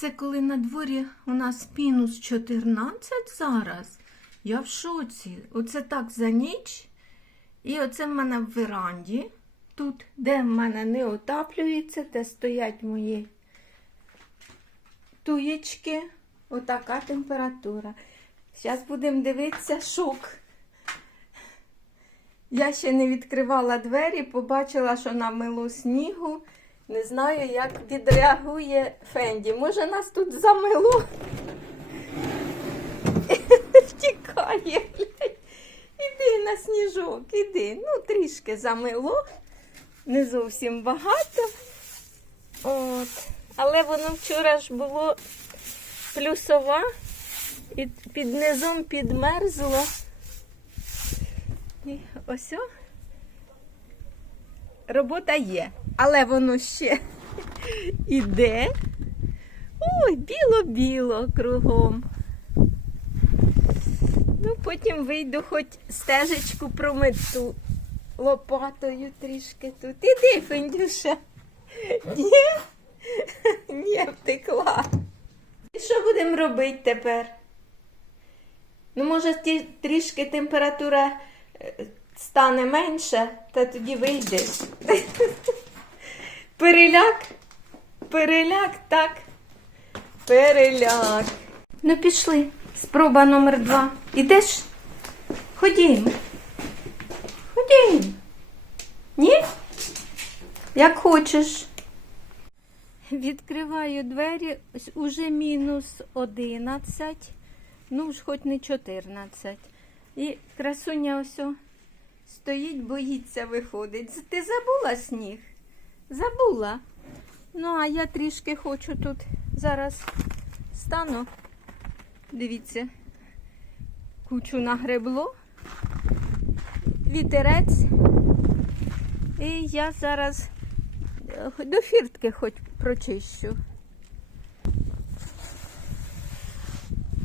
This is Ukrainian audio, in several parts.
Це коли на дворі у нас мінус 14 зараз. Я в шоці. Оце так за ніч. І оце в мене в веранді. Тут, де в мене не отаплюється, де стоять мої туєчки. Отака температура. Зараз будемо дивитися шок. Я ще не відкривала двері, побачила, що намило снігу. Не знаю, як відреагує Фенді. Може, нас тут замило? Втікає. Іди на сніжок, іди. Ну, трішки замило. Не зовсім багато. От. Але воно вчора ж було плюсова і під низом підмерзло. І ось. Робота є, але воно ще іде. Ой, біло-біло кругом. Ну, потім вийду, хоч стежечку промету лопатою трішки тут. Іди, Фендюша. Ні? Ні, втекла. І що будемо робити тепер? Ну, може, трішки температура е, стане менша, та тоді вийдеш. Переляк? Переляк, так. Переляк. Ну, пішли. Спроба номер два. Ідеш? Ходім. Ходім. Ні? Як хочеш. Відкриваю двері, уже мінус 11, ну ж хоч не 14. І красуня ось стоїть, боїться виходить. Ти забула сніг? Забула. Ну, а я трішки хочу тут зараз стану. Дивіться, кучу нагребло, вітерець. І я зараз е, до фіртки хоч прочищу.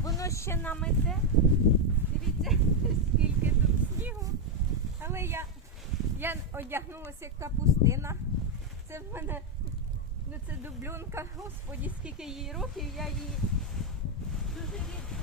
Воно ще намете. Дивіться, скільки тут снігу. Але я, я одягнулася як капустина. Це в мене ну це дублюнка. Господі, скільки їй років, я її дуже рідко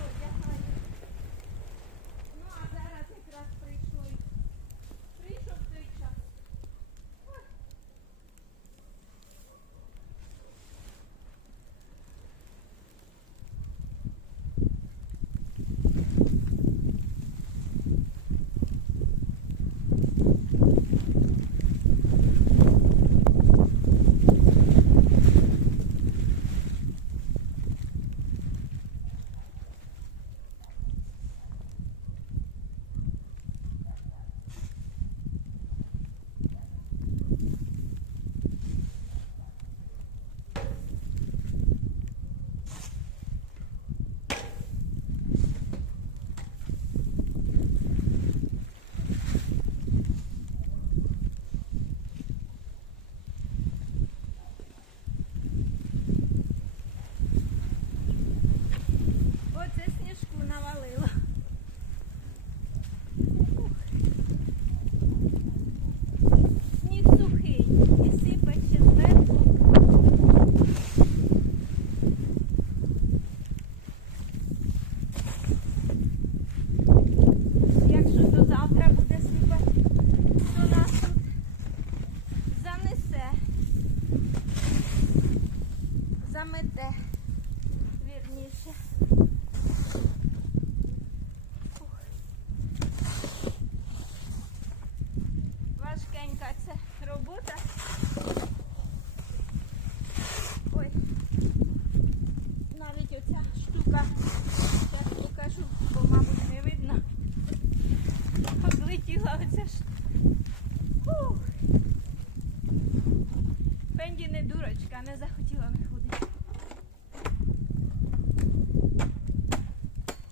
Пенді не не захотіла виходити.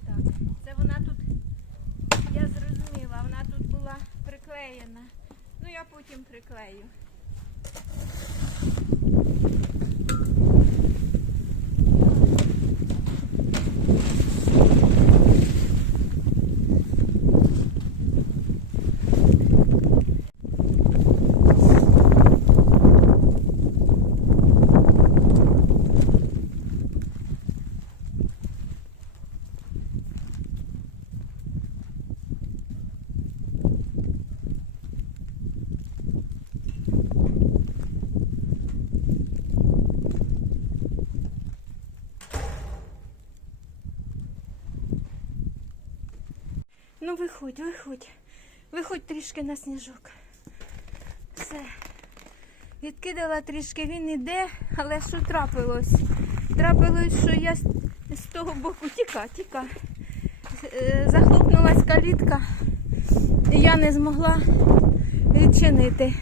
Так, це вона тут, я зрозуміла, вона тут була приклеєна. Ну я потім приклею. Виходь, виходь. Виходь трішки на сніжок. Все. Відкидала трішки, він іде, але що трапилось? Трапилось, що я з, того боку тіка, тіка. Е, Захлопнулась калітка, і я не змогла відчинити.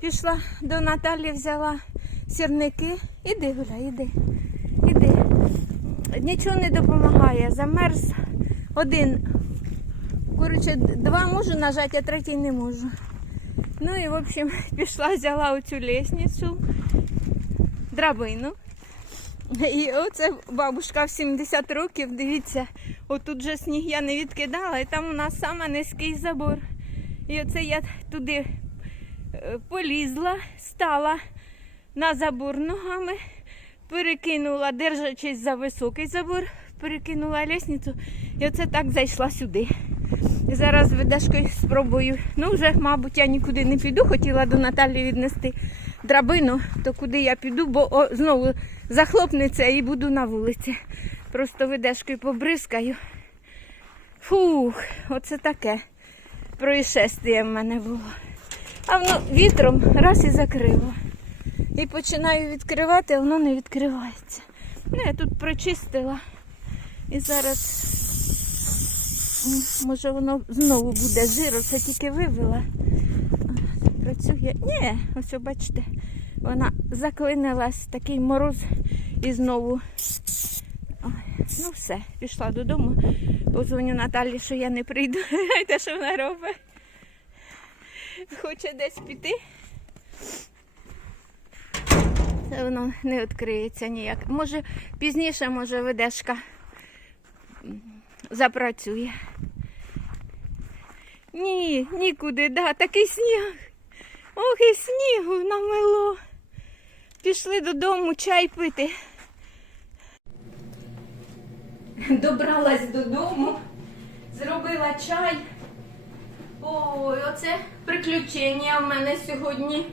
Пішла до Наталі, взяла сірники. Іди, Гуля, іди. Іди. Нічого не допомагає. Замерз один. Коротше, два можу нажати, а третій не можу. Ну і в общем пішла, взяла оцю лестницю, драбину. І оце бабушка в 70 років, дивіться, отут же сніг я не відкидала, і там у нас саме низький забор. І оце я туди е, полізла, стала на забор ногами, перекинула, держачись за високий забор, перекинула лестницю і оце так зайшла сюди. І зараз видашкою спробую. Ну, вже, мабуть, я нікуди не піду. Хотіла до Наталі віднести драбину, то куди я піду, бо о, знову захлопнеться і буду на вулиці. Просто видашкою побризкаю. Фух, оце таке происшествие в мене було. А воно вітром раз і закрило. І починаю відкривати, а воно не відкривається. Ну, я тут прочистила. І зараз Може воно знову буде жиру, це тільки вивела. Працює. Ні, ось бачите, вона заклинилась, такий мороз і знову. Ну все, пішла додому. Позвоню Наталі, що я не прийду. Знаєте, що вона робить? Хоче десь піти. Це воно не відкриється ніяк. Може, пізніше, може, ведешка запрацює. Ні, нікуди, да, такий сніг. Ох, і снігу намело. Пішли додому чай пити. Добралась додому, зробила чай. Ой, оце приключення в мене сьогодні.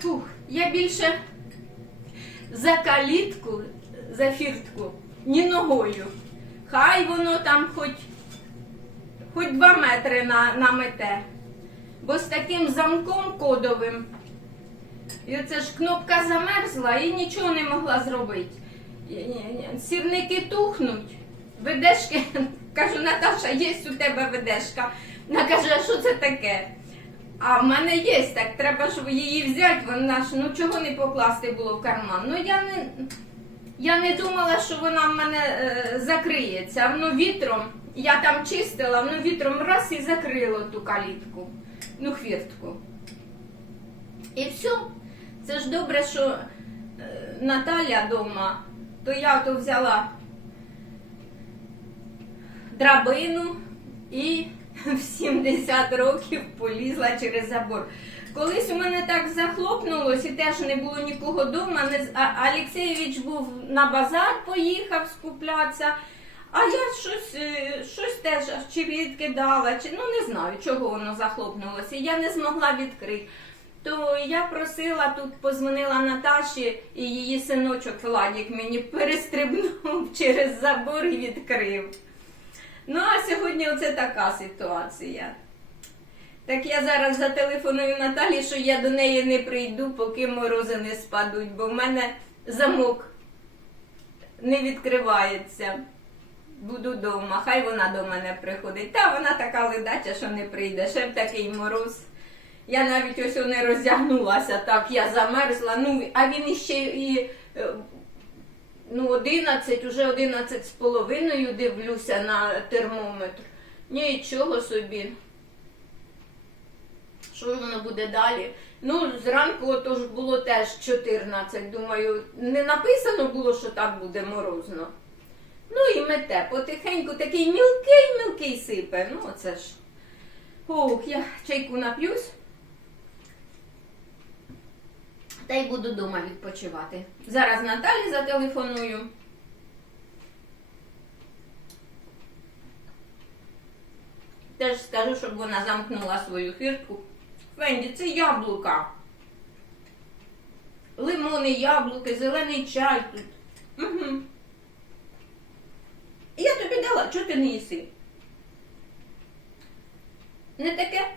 Фух, я більше за калітку, за фіртку, ні ногою. Хай воно там хоч, хоч два метри на, намете. Бо з таким замком кодовим. І оце ж кнопка замерзла і нічого не могла зробити. І- і- і Сірники тухнуть. Ведешки, кажу, Наташа, є у тебе ведешка. Вона каже, а що це таке? А в мене є так, треба ж її взяти, вона ж ну чого не покласти було в карман. Ну я не. Я не думала, що вона в мене е, закриється. Воно вітром, я там чистила, воно вітром раз і закрило ту калітку, ну хвіртку. І все. Це ж добре, що е, Наталя вдома, то я то взяла драбину і в 70 років полізла через забор. Колись у мене так захлопнулось і теж не було нікого вдома. Алексеєвич був на базар, поїхав скуплятися. А я щось, е, щось теж чи відкидала, чи ну не знаю, чого воно захлопнулося. Я не змогла відкрити. То я просила тут, позвонила Наташі, і її синочок Владік мені перестрибнув через забор і відкрив. Ну а сьогодні оце така ситуація. Так я зараз зателефоную Наталі, що я до неї не прийду, поки морози не спадуть, бо в мене замок не відкривається. Буду вдома, хай вона до мене приходить. Та вона така ледача, що не прийде. Ще б такий мороз. Я навіть ось не роздягнулася, так я замерзла. Ну, а він іще і е, ну, 11, уже 11 з половиною дивлюся на термометр. Нічого собі. Що воно буде далі? Ну, зранку ото ж було теж 14. Думаю, не написано було, що так буде морозно. Ну і мете, потихеньку такий мілкий-мілкий сипе. Ну, оце ж. Ох, я чайку нап'юсь. Та й буду вдома відпочивати. Зараз Наталі зателефоную. Теж скажу, щоб вона замкнула свою фіртку. Фенді, це яблука. Лимони, яблуки, зелений чай тут. Угу. Я тобі дала, чого ти не їси? Не таке?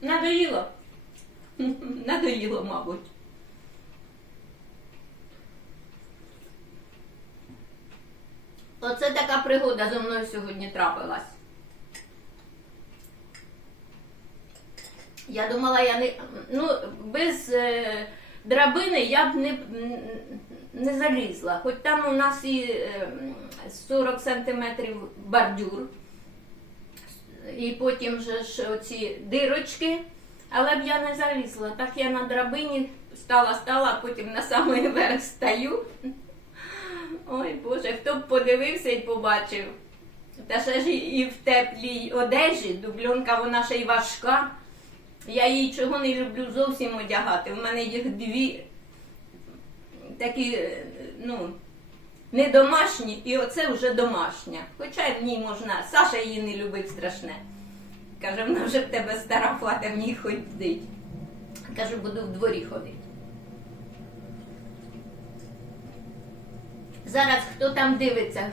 Надоїло? Надоїло, мабуть. Оце така пригода зі мною сьогодні трапилась. Я думала, я не. Ну, без е, драбини я б не, не залізла. Хоч там у нас і е, 40 сантиметрів бордюр, і потім же ж оці дирочки, але б я не залізла. Так я на драбині стала, стала, а потім на самий верх стаю. Ой Боже, хто б подивився і побачив. Та ще ж і в теплій одежі, дубльонка вона ще й важка. Я її чого не люблю зовсім одягати. У мене їх дві такі, ну, не домашні, і оце вже домашня. Хоча в ній можна. Саша її не любить страшне. Каже, вона вже в тебе стара хвата, в ній ходить. Кажу, буду в дворі ходити. Зараз хто там дивиться,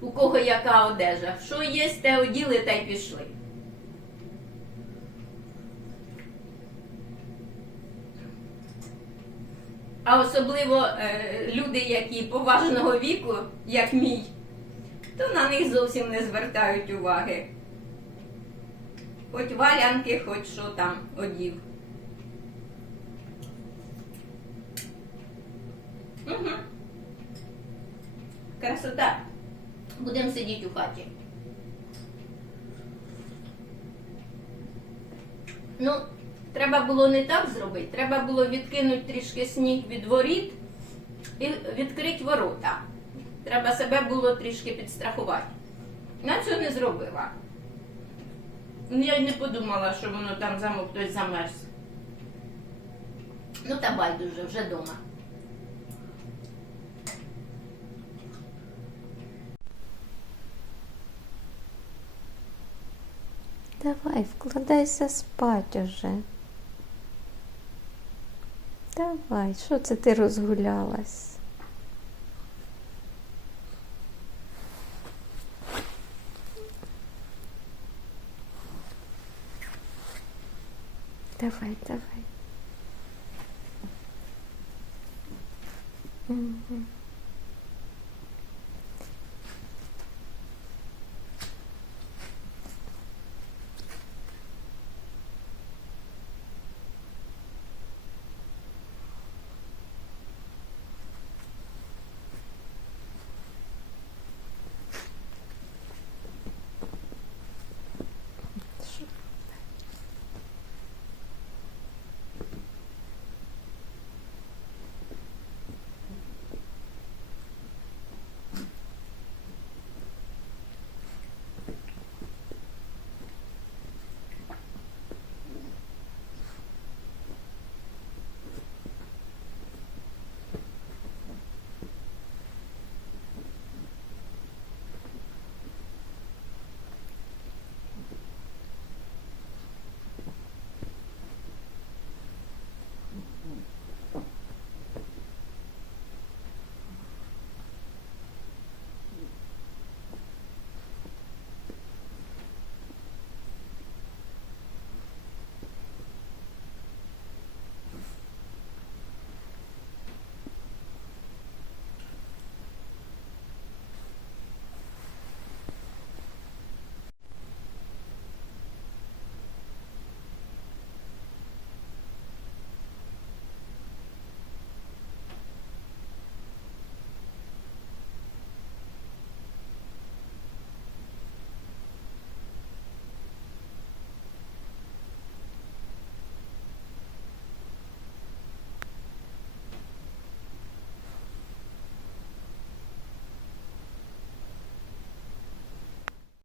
у кого яка одежа. Що є, те оділи та й пішли. А особливо е, люди, які поважного віку, як мій, то на них зовсім не звертають уваги. Хоч валянки, хоч що там одів. Угу. Красота. Будемо сидіти у хаті. Ну, треба було не так зробити. Треба було відкинути трішки сніг від воріт і відкрити ворота. Треба себе було трішки підстрахувати. Я цього не зробила. Я й не подумала, що воно там замок хтось замерз. Ну та байдуже, вже вдома. Давай, вкладайся спать уже. Давай, що це ти розгулялась? Давай, давай. Мгм.